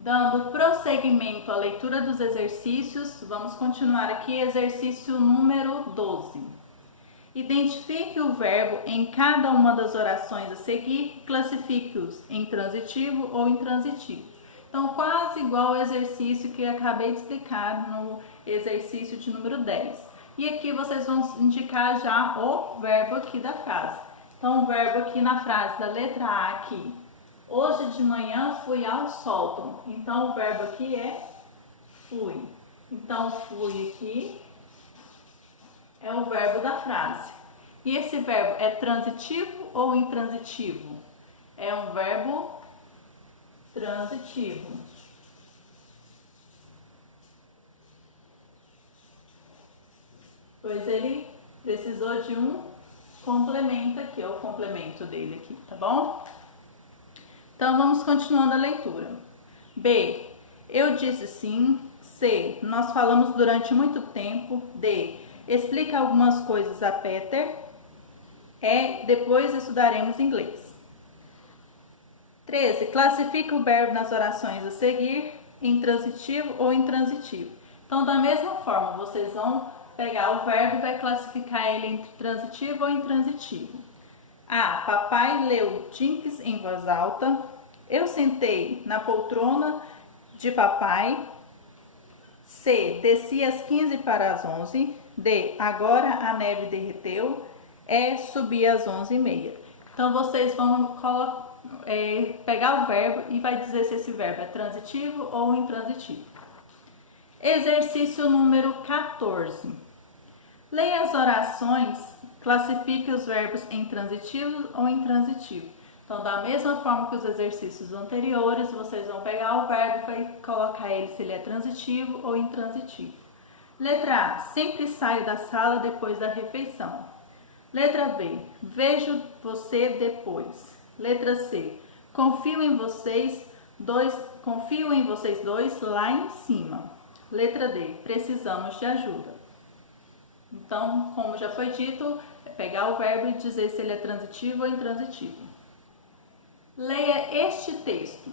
Dando prosseguimento à leitura dos exercícios, vamos continuar aqui, exercício número 12. Identifique o verbo em cada uma das orações a seguir, classifique-os em transitivo ou intransitivo. Então, quase igual ao exercício que eu acabei de explicar no exercício de número 10. E aqui vocês vão indicar já o verbo aqui da frase. Então, o verbo aqui na frase da letra A aqui. Hoje de manhã fui ao sótão. Então, o verbo aqui é fui. Então, fui aqui é o verbo da frase. E esse verbo é transitivo ou intransitivo? É um verbo transitivo. Pois ele precisou de um complemento aqui, ó, o complemento dele aqui, tá bom? Então, vamos continuando a leitura. B. Eu disse sim. C. Nós falamos durante muito tempo. D. Explica algumas coisas a Peter. E. Depois estudaremos inglês. 13. Classifica o verbo nas orações a seguir em transitivo ou intransitivo. Então, da mesma forma, vocês vão pegar o verbo e vai classificar ele em transitivo ou intransitivo. A. Papai leu Jinx em voz alta. Eu sentei na poltrona de papai. C. Desci às 15 para as 11. D. Agora a neve derreteu. E. Subi às 11h30. Então, vocês vão pegar o verbo e vai dizer se esse verbo é transitivo ou intransitivo. Exercício número 14. Leia as orações, classifique os verbos em transitivo ou intransitivo. Então, da mesma forma que os exercícios anteriores, vocês vão pegar o verbo e vai colocar ele se ele é transitivo ou intransitivo. Letra A. Sempre saio da sala depois da refeição. Letra B. Vejo você depois. Letra C. Confio em vocês dois lá em cima. Letra D. Precisamos de ajuda. Então, como já foi dito, é pegar o verbo e dizer se ele é transitivo ou intransitivo. Leia este texto.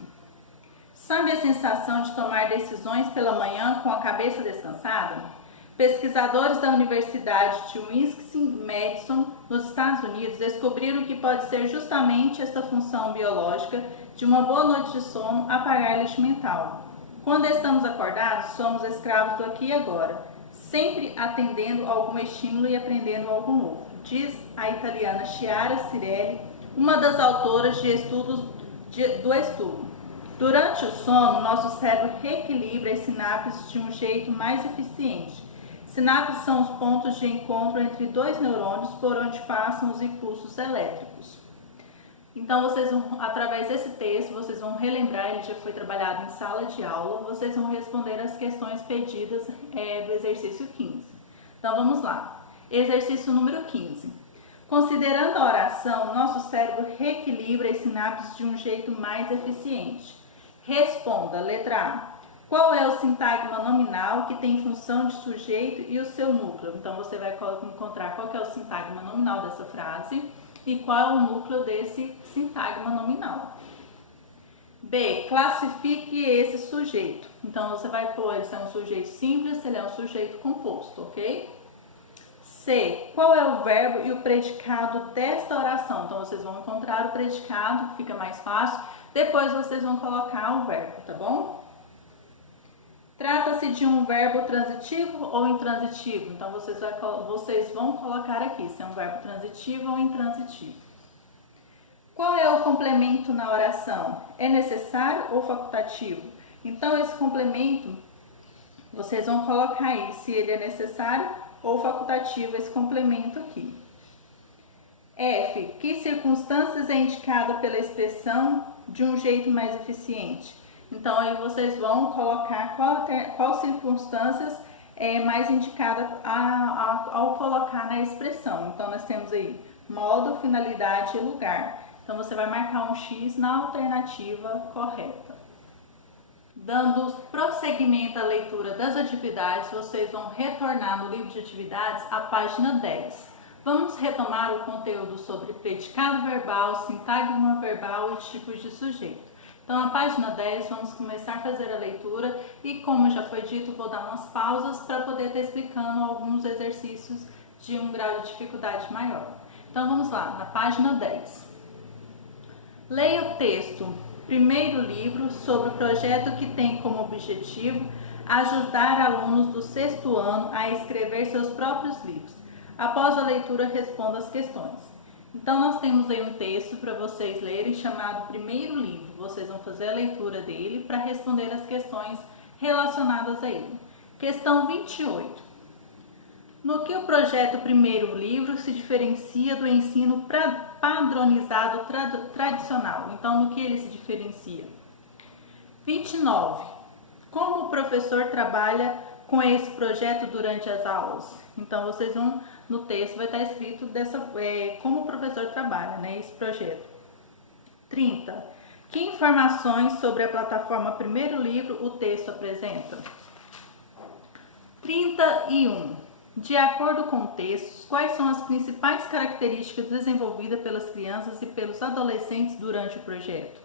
Sabe a sensação de tomar decisões pela manhã com a cabeça descansada? Pesquisadores da Universidade de Wisconsin-Madison, nos Estados Unidos, descobriram que pode ser justamente esta função biológica de uma boa noite de sono apagar lixo mental. Quando estamos acordados, somos escravos do aqui e agora, sempre atendendo a algum estímulo e aprendendo algo novo, diz a italiana Chiara Cirelli, uma das autoras do estudo. Durante o sono, nosso cérebro reequilibra as sinapses de um jeito mais eficiente. Sinapses são os pontos de encontro entre dois neurônios por onde passam os impulsos elétricos. Então, vocês vão, através desse texto, vocês vão relembrar, ele já foi trabalhado em sala de aula, vocês vão responder as questões pedidas do exercício 15. Então, vamos lá. Exercício número 15. Considerando a oração, nosso cérebro reequilibra as sinapses de um jeito mais eficiente. Responda, letra A. Qual é o sintagma nominal que tem função de sujeito e o seu núcleo? Então, você vai encontrar qual que é o sintagma nominal dessa frase e qual é o núcleo desse sintagma nominal. B. Classifique esse sujeito. Então, você vai pôr se é um sujeito simples, se ele é um sujeito composto, ok? C. Qual é o verbo e o predicado desta oração? Então, vocês vão encontrar o predicado, que fica mais fácil. Depois, vocês vão colocar o verbo, tá bom? Trata-se de um verbo transitivo ou intransitivo? Então, vocês vão colocar aqui se é um verbo transitivo ou intransitivo. Qual é o complemento na oração? É necessário ou facultativo? Então, esse complemento, vocês vão colocar aí se ele é necessário ou facultativo, esse complemento aqui. F. Que circunstâncias é indicada pela expressão de um jeito mais eficiente? Então, aí vocês vão colocar qual circunstâncias é mais indicada ao colocar na expressão. Então, nós temos aí modo, finalidade e lugar. Então, você vai marcar um X na alternativa correta. Dando prosseguimento à leitura das atividades, vocês vão retornar no livro de atividades à página 10. Vamos retomar o conteúdo sobre predicado verbal, sintagma verbal e tipos de sujeito. Então, na página 10, vamos começar a fazer a leitura e, como já foi dito, vou dar umas pausas para poder estar explicando alguns exercícios de um grau de dificuldade maior. Então, vamos lá, na página 10. Leia o texto, primeiro livro, sobre o projeto que tem como objetivo ajudar alunos do 6º ano a escrever seus próprios livros. Após a leitura, responda as questões. Então, nós temos aí um texto para vocês lerem chamado Primeiro Livro. Vocês vão fazer a leitura dele para responder as questões relacionadas a ele. Questão 28. No que o projeto Primeiro Livro se diferencia do ensino padronizado tradicional? Então, no que ele se diferencia? 29. Como o professor trabalha com esse projeto durante as aulas? Então, vocês vão, no texto vai estar escrito como o professor trabalha, né, esse projeto. 30. Que informações sobre a plataforma Primeiro Livro o texto apresenta? 31. De acordo com o texto, quais são as principais características desenvolvidas pelas crianças e pelos adolescentes durante o projeto?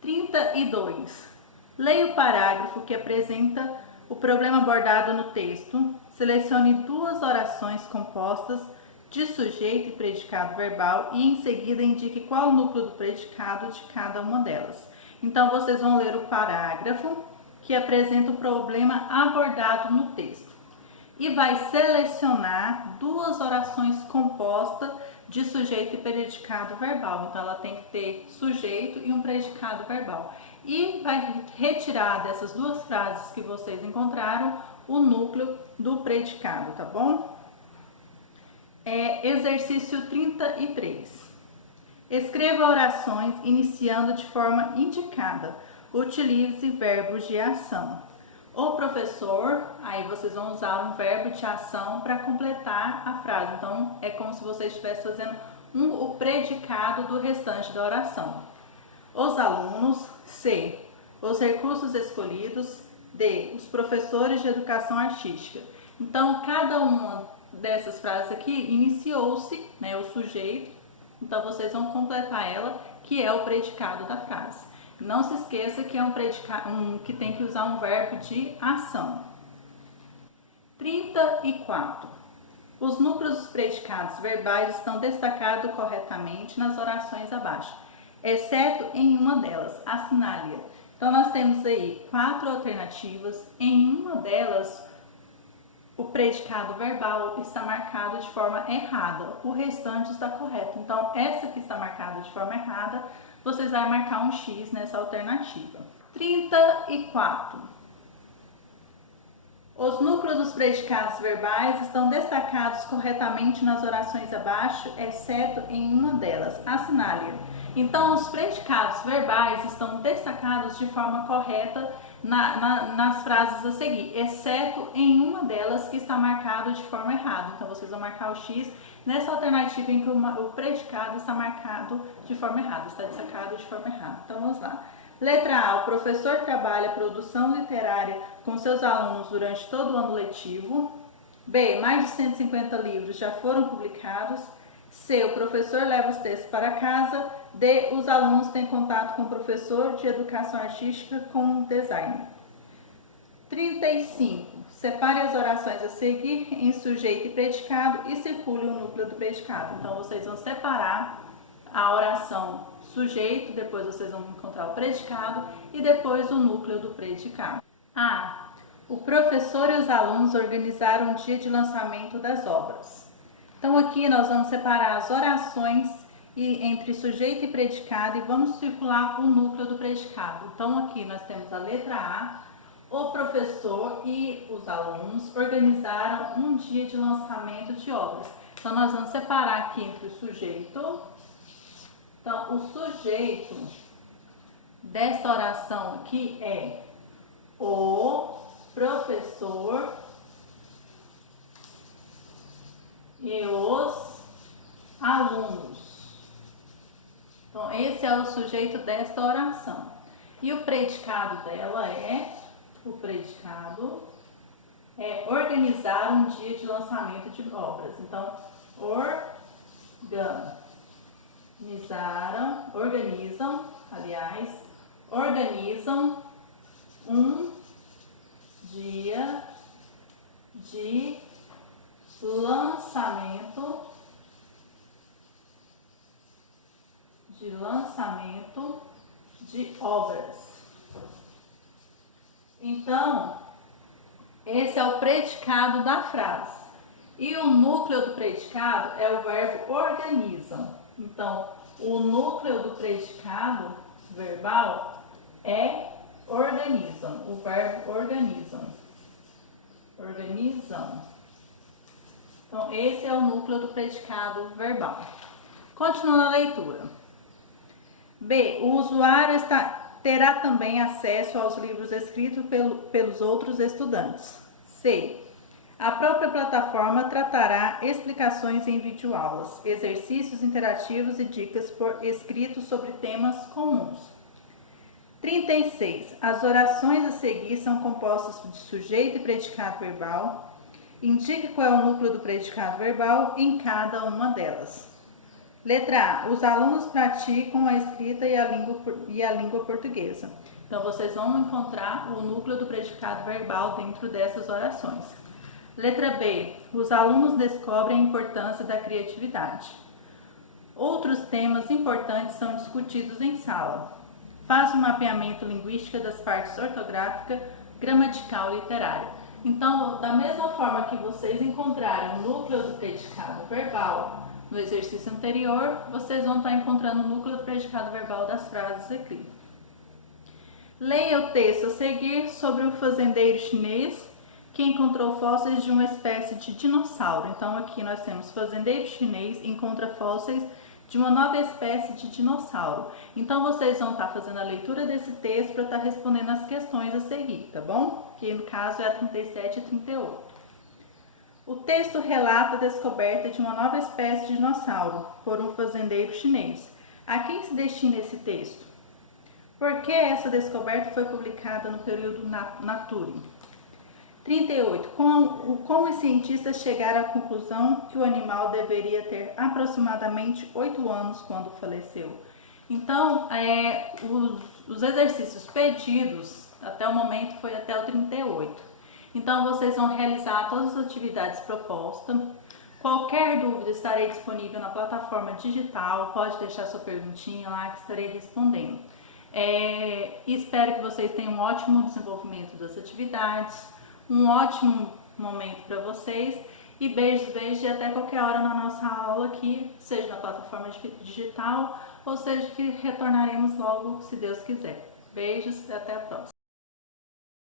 32. Leia o parágrafo que apresenta o problema abordado no texto. Selecione 2 orações compostas de sujeito e predicado verbal e em seguida indique qual o núcleo do predicado de cada uma delas. Então, vocês vão ler o parágrafo que apresenta o problema abordado no texto e vai selecionar 2 orações compostas de sujeito e predicado verbal. Então, ela tem que ter sujeito e um predicado verbal. E vai retirar dessas 2 frases que vocês encontraram o núcleo do predicado, tá bom? Exercício 33. Escreva orações iniciando de forma indicada. Utilize verbos de ação. O professor, aí vocês vão usar um verbo de ação para completar a frase. Então, é como se você estivesse fazendo o predicado do restante da oração. Os alunos, C. Os recursos escolhidos, D. Os professores de educação artística. Então, cada uma dessas frases aqui iniciou-se, né, o sujeito. Então, vocês vão completar ela, que é o predicado da frase. Não se esqueça que é um predicado, que tem que usar um verbo de ação. 34. Os núcleos dos predicados verbais estão destacados corretamente nas orações abaixo, exceto em uma delas, assinale-a. Então, nós temos aí 4 alternativas. Em uma delas, o predicado verbal está marcado de forma errada, o restante está correto. Então, essa que está marcada de forma errada, vocês vão marcar um X nessa alternativa. 34. Os núcleos dos predicados verbais estão destacados corretamente nas orações abaixo, exceto em uma delas, assinale-a. Então, os predicados verbais estão destacados de forma correta nas frases a seguir, exceto em uma delas que está marcado de forma errada. Então, vocês vão marcar o X nessa alternativa em que o predicado está marcado de forma errada, está destacado de forma errada. Então, vamos lá. Letra A. O professor trabalha a produção literária com seus alunos durante todo o ano letivo. B. Mais de 150 livros já foram publicados. C. O professor leva os textos para casa. D. Os alunos têm contato com o professor de educação artística com design. 35. Separe as orações a seguir em sujeito e predicado e circule o núcleo do predicado. Então, vocês vão separar a oração sujeito, depois vocês vão encontrar o predicado e depois o núcleo do predicado. A. O professor e os alunos organizaram o dia de lançamento das obras. Então, aqui nós vamos separar as orações entre sujeito e predicado e vamos circular o núcleo do predicado. Então, aqui nós temos a letra A. O professor e os alunos organizaram um dia de lançamento de obras. Então, nós vamos separar aqui entre o sujeito. Então, o sujeito desta oração aqui é o professor e os alunos. Então, esse é o sujeito desta oração. E o predicado dela o predicado é organizar um dia de lançamento de obras. Então, organizam, organizam um dia de lançamento de obras. Então, esse é o predicado da frase. E o núcleo do predicado é o verbo organizam. Então, o núcleo do predicado verbal é organizam, o verbo organizam. Organizam. Então, esse é o núcleo do predicado verbal. Continuando a leitura. B. O usuário terá também acesso aos livros escritos pelos outros estudantes. C. A própria plataforma tratará explicações em videoaulas, exercícios interativos e dicas por escrito sobre temas comuns. 36. As orações a seguir são compostas de sujeito e predicado verbal. Indique qual é o núcleo do predicado verbal em cada uma delas. Letra A. Os alunos praticam a escrita e a língua portuguesa. Então, vocês vão encontrar o núcleo do predicado verbal dentro dessas orações. Letra B. Os alunos descobrem a importância da criatividade. Outros temas importantes são discutidos em sala. Faz um mapeamento linguístico das partes ortográfica, gramatical e literária. Então, da mesma forma que vocês encontraram o núcleo do predicado verbal no exercício anterior, vocês vão estar encontrando o núcleo do predicado verbal das frases aqui. Leia o texto a seguir sobre o fazendeiro chinês que encontrou fósseis de uma espécie de dinossauro. Então, aqui nós temos fazendeiro chinês encontra fósseis de uma nova espécie de dinossauro. Então, vocês vão estar fazendo a leitura desse texto para estar respondendo as questões a seguir, tá bom? Que no caso é a 37 e 38. O texto relata a descoberta de uma nova espécie de dinossauro por um fazendeiro chinês. A quem se destina esse texto? Por que essa descoberta foi publicada no período Nature? 38. Como os cientistas chegaram à conclusão que o animal deveria ter aproximadamente 8 anos quando faleceu? Então, os exercícios pedidos até o momento foi até o 38. Então, vocês vão realizar todas as atividades propostas. Qualquer dúvida estarei disponível na plataforma digital. Pode deixar sua perguntinha lá que estarei respondendo. Espero que vocês tenham um ótimo desenvolvimento das atividades, um ótimo momento para vocês. E beijos e até qualquer hora na nossa aula aqui, seja na plataforma digital ou seja que retornaremos logo, se Deus quiser. Beijos e até a próxima.